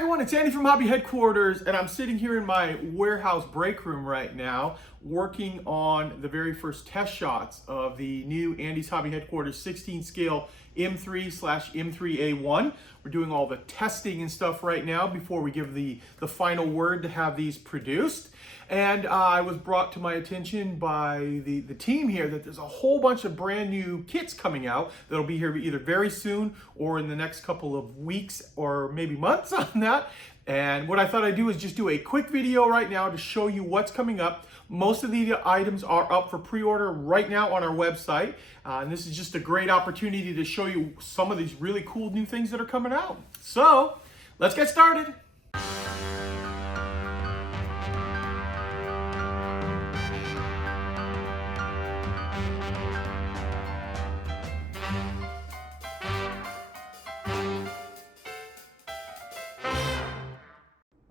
everyone, it's Andy from Hobby Headquarters, and I'm sitting here in my warehouse break room right now working on the very first test shots of the new Andy's Hobby Headquarters 16 scale M3/M3A1. We're doing all the testing and stuff right now before we give the final word to have these produced. And I was brought to my attention by the team here that there's a whole bunch of brand new kits coming out that'll be here either very soon or in the next couple of weeks or maybe months on that. And what I thought I'd do is just do a quick video right now to show you what's coming up. Most of the items are up for pre-order right now on our website. And this is just a great opportunity to show you some of these really cool new things that are coming out. So let's get started.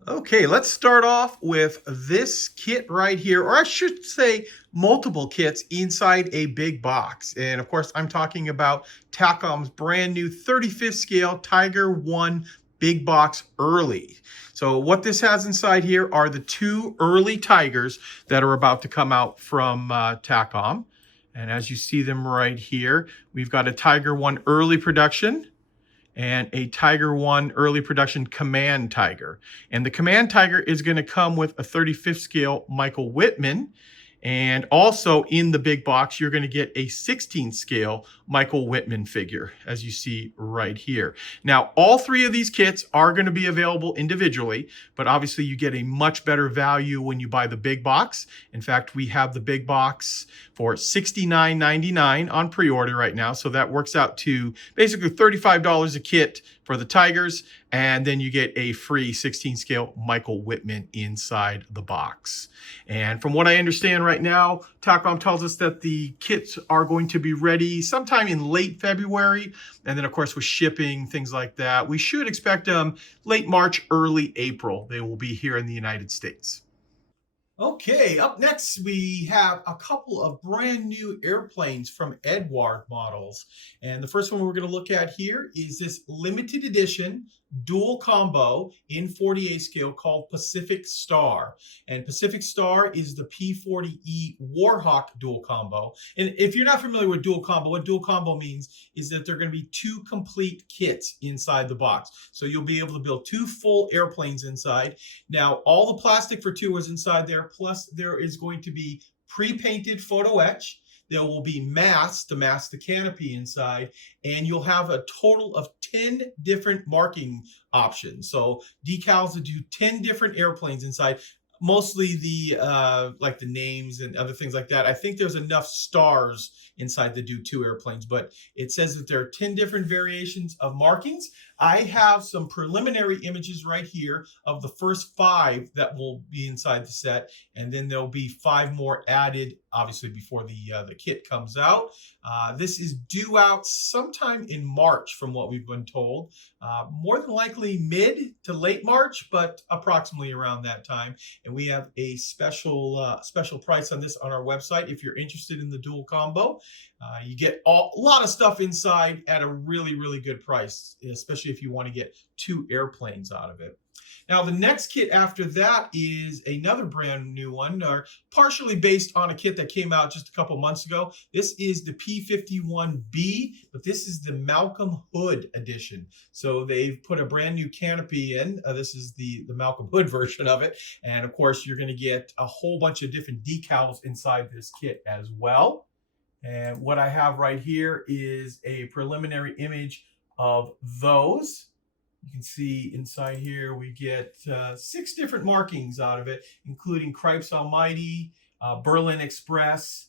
Okay, let's start off with this kit right here, or I should say multiple kits inside a big box. And of course, I'm talking about Takom's brand new 35th scale Tiger I big box early. So what this has inside here are the two early Tigers that are about to come out from Takom. And as you see them right here, we've got a Tiger I early production and a Tiger I early production Command Tiger. And the Command Tiger is going to come with a 35th scale Michael Whitman. And also in the big box, you're going to get a 16th scale Michael Whitman figure, as you see right here. Now, all three of these kits are going to be available individually, but obviously you get a much better value when you buy the big box. In fact, we have the big box for $69.99 on pre-order right now. So that works out to basically $35 a kit for the Tigers, and then you get a free 16 scale Michael Whitman inside the box. And from what I understand right now, Takom tells us that the kits are going to be ready sometime in late February. And then of course with shipping, things like that, we should expect them late March, early April. They will be here in the United States. Okay, up next we have a couple of brand new airplanes from Eduard models. And the first one we're going to look at here is this limited edition dual combo in 48 scale called Pacific Star. And Pacific Star is the P-40E Warhawk dual combo. And if you're not familiar with dual combo, what dual combo means is that there are going to be two complete kits inside the box. So you'll be able to build two full airplanes inside. Now, all the plastic for two is inside there, plus there is going to be pre-painted photo etch. There will be masks to mask the canopy inside, and you'll have a total of 10 different marking options. So decals that do 10 different airplanes inside, mostly the like the names and other things like that. I think there's enough stars inside to do two airplanes, but it says that there are 10 different variations of markings. I have some preliminary images right here of the first 5 that will be inside the set, and then there'll be 5 more added, obviously, before the kit comes out. This is due out sometime in March, from what we've been told. More than likely mid to late March, but approximately around that time. And we have a special price on this on our website if you're interested in the dual combo. You get a lot of stuff inside at a really, really good price, especially if you want to get 2 airplanes out of it. Now, the next kit after that is another brand new one, or partially based on a kit that came out just a couple months ago. This is the P-51B, but this is the Malcolm Hood edition. So they've put a brand new canopy in. This is the Malcolm Hood version of it. And of course, you're going to get a whole bunch of different decals inside this kit as well. And what I have right here is a preliminary image of those. You can see inside here we get 6 different markings out of it, including Cripes Almighty, Berlin Express,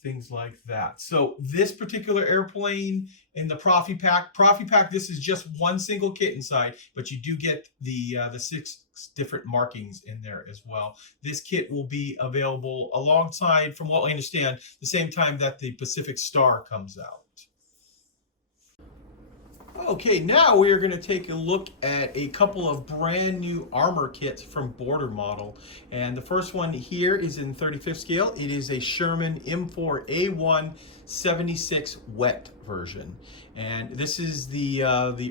things like that. So this particular airplane in the Profi Pack, this is just one single kit inside, but you do get the 6 different markings in there as well. This kit will be available alongside, from what I understand, the same time that the Pacific Star comes out. Okay, now we are going to take a look at a couple of brand new armor kits from Border Model. And the first one here is in 35th scale. It is a Sherman M4A1 76 wet version. And this is the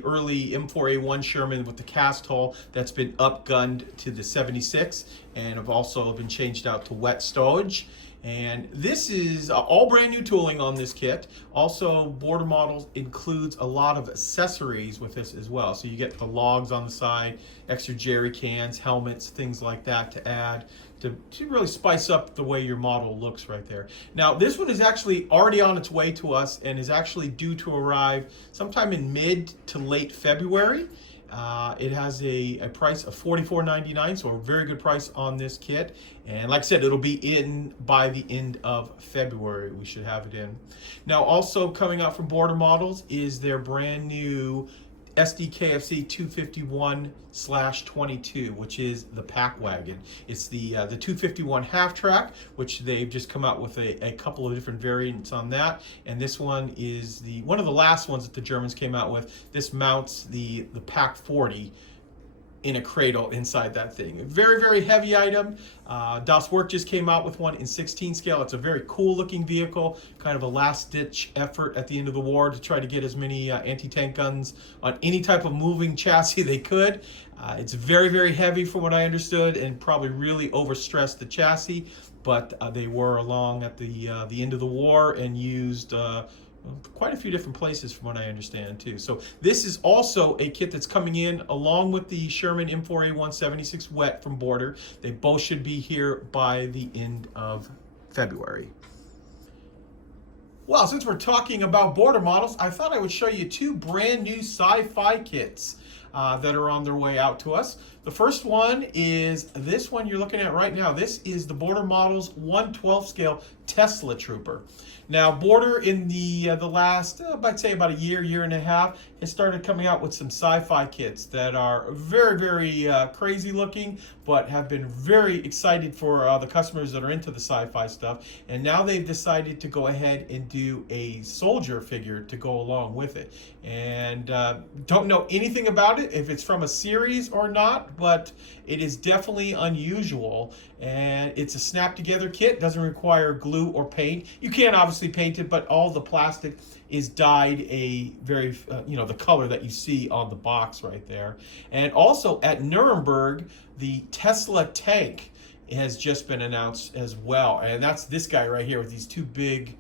early M4A1 Sherman with the cast hull that's been upgunned to the 76 and have also been changed out to wet stowage. And this is all brand new tooling on this kit. Also, Border Models includes a lot of accessories with this as well. So you get the logs on the side, extra jerry cans, helmets, things like that to add to really spice up the way your model looks right there. Now, this one is actually already on its way to us and is actually due to arrive sometime in mid to late February. It has a price of $44.99, so a very good price on this kit. And like I said, it'll be in by the end of February. We should have it in. Now, also coming out from Border Models is their brand new SDKFC 251/22, which is the pack wagon. It's the 251 half track, which they've just come out with a couple of different variants on that. And this one is one of the last ones that the Germans came out with. This mounts the pack 40 in a cradle inside that thing. A very, very heavy item. Das Werk just came out with one in 16 scale. It's a very cool looking vehicle, kind of a last ditch effort at the end of the war to try to get as many anti-tank guns on any type of moving chassis they could. It's very, very heavy from what I understood and probably really overstressed the chassis, but they were along at the end of the war and used quite a few different places from what I understand too. So this is also a kit that's coming in along with the Sherman M4A1 76 wet from Border. They both should be here by the end of February. Well, since we're talking about Border Models, I thought I would show you two brand new sci-fi kits that are on their way out to us. The first one is this one you're looking at right now. This is the Border Models 1/12 scale Tesla Trooper. Now, Border in the last, I'd say about a year and a half, has started coming out with some sci-fi kits that are very, very crazy looking, but have been very excited for the customers that are into the sci-fi stuff. And now they've decided to go ahead and do a soldier figure to go along with it. And don't know anything about it, if it's from a series or not, but it is definitely unusual. And it's a snap together kit, doesn't require glue or paint. You can obviously paint it, but all the plastic is dyed a very, the color that you see on the box right there. And also at Nuremberg, the Tesla tank has just been announced as well. And that's this guy right here with these two big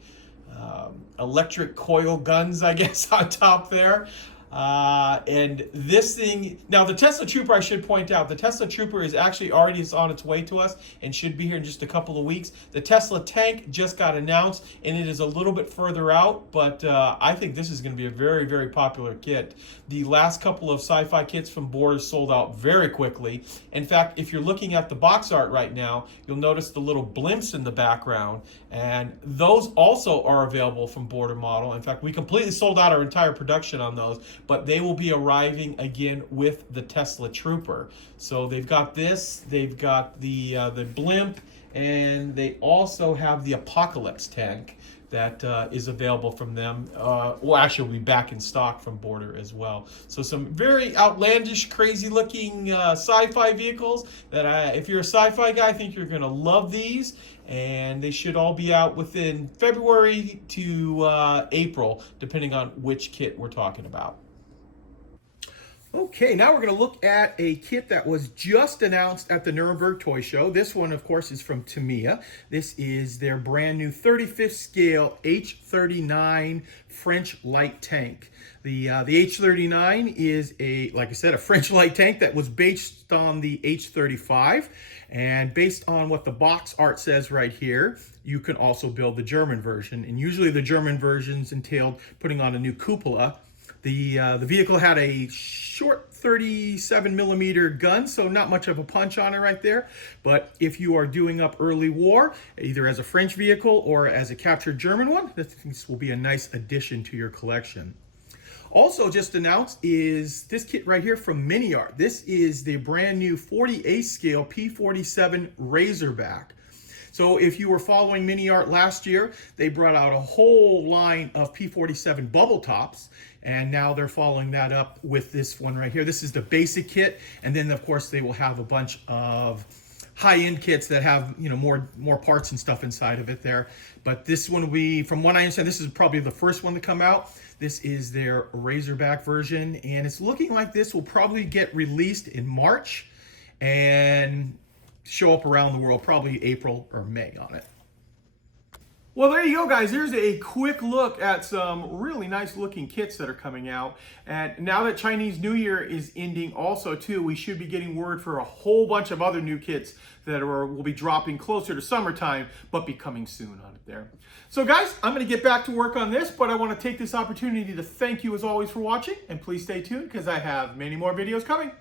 electric coil guns, I guess, on top there. And this thing, now the Tesla Trooper, I should point out, the Tesla Trooper is actually already on its way to us and should be here in just a couple of weeks. The Tesla tank just got announced and it is a little bit further out, but I think this is going to be a very, very popular kit. The last couple of sci-fi kits from Border sold out very quickly. In fact, if you're looking at the box art right now, you'll notice the little blimps in the background, and those also are available from Border Model. In fact, we completely sold out our entire production on those, but they will be arriving again with the Tesla Trooper. So they've got this, they've got the blimp, and they also have the Apocalypse tank that is available from them. Well, actually will be back in stock from Border as well. So some very outlandish, crazy looking sci-fi vehicles that if you're a sci-fi guy, I think you're gonna love these. And they should all be out within February to April, depending on which kit we're talking about. Okay, now we're going to look at a kit that was just announced at the Nuremberg Toy Show. This one, of course, is from Tamiya. This is their brand new 35th scale H39 French light tank. The H39 is like I said, a French light tank that was based on the H35. And based on what the box art says right here, you can also build the German version. And usually the German versions entailed putting on a new cupola. The vehicle had a short 37 millimeter gun, so not much of a punch on it right there. But if you are doing up early war, either as a French vehicle or as a captured German one, this will be a nice addition to your collection. Also just announced is this kit right here from Miniart. This is the brand new 48 scale P47 Razorback. So if you were following Miniart last year, they brought out a whole line of P47 bubble tops. And now they're following that up with this one right here. This is the basic kit, and then of course they will have a bunch of high-end kits that have, you know, more parts and stuff inside of it there. But this one from what I understand, this is probably the first one to come out. This is their Razorback version, and it's looking like this will probably get released in March and show up around the world, probably April or May on it. Well, there you go, guys. Here's a quick look at some really nice looking kits that are coming out. And now that Chinese New Year is ending also too, we should be getting word for a whole bunch of other new kits that will be dropping closer to summertime, but be coming soon on it there. So guys, I'm going to get back to work on this, but I want to take this opportunity to thank you as always for watching, and please stay tuned because I have many more videos coming.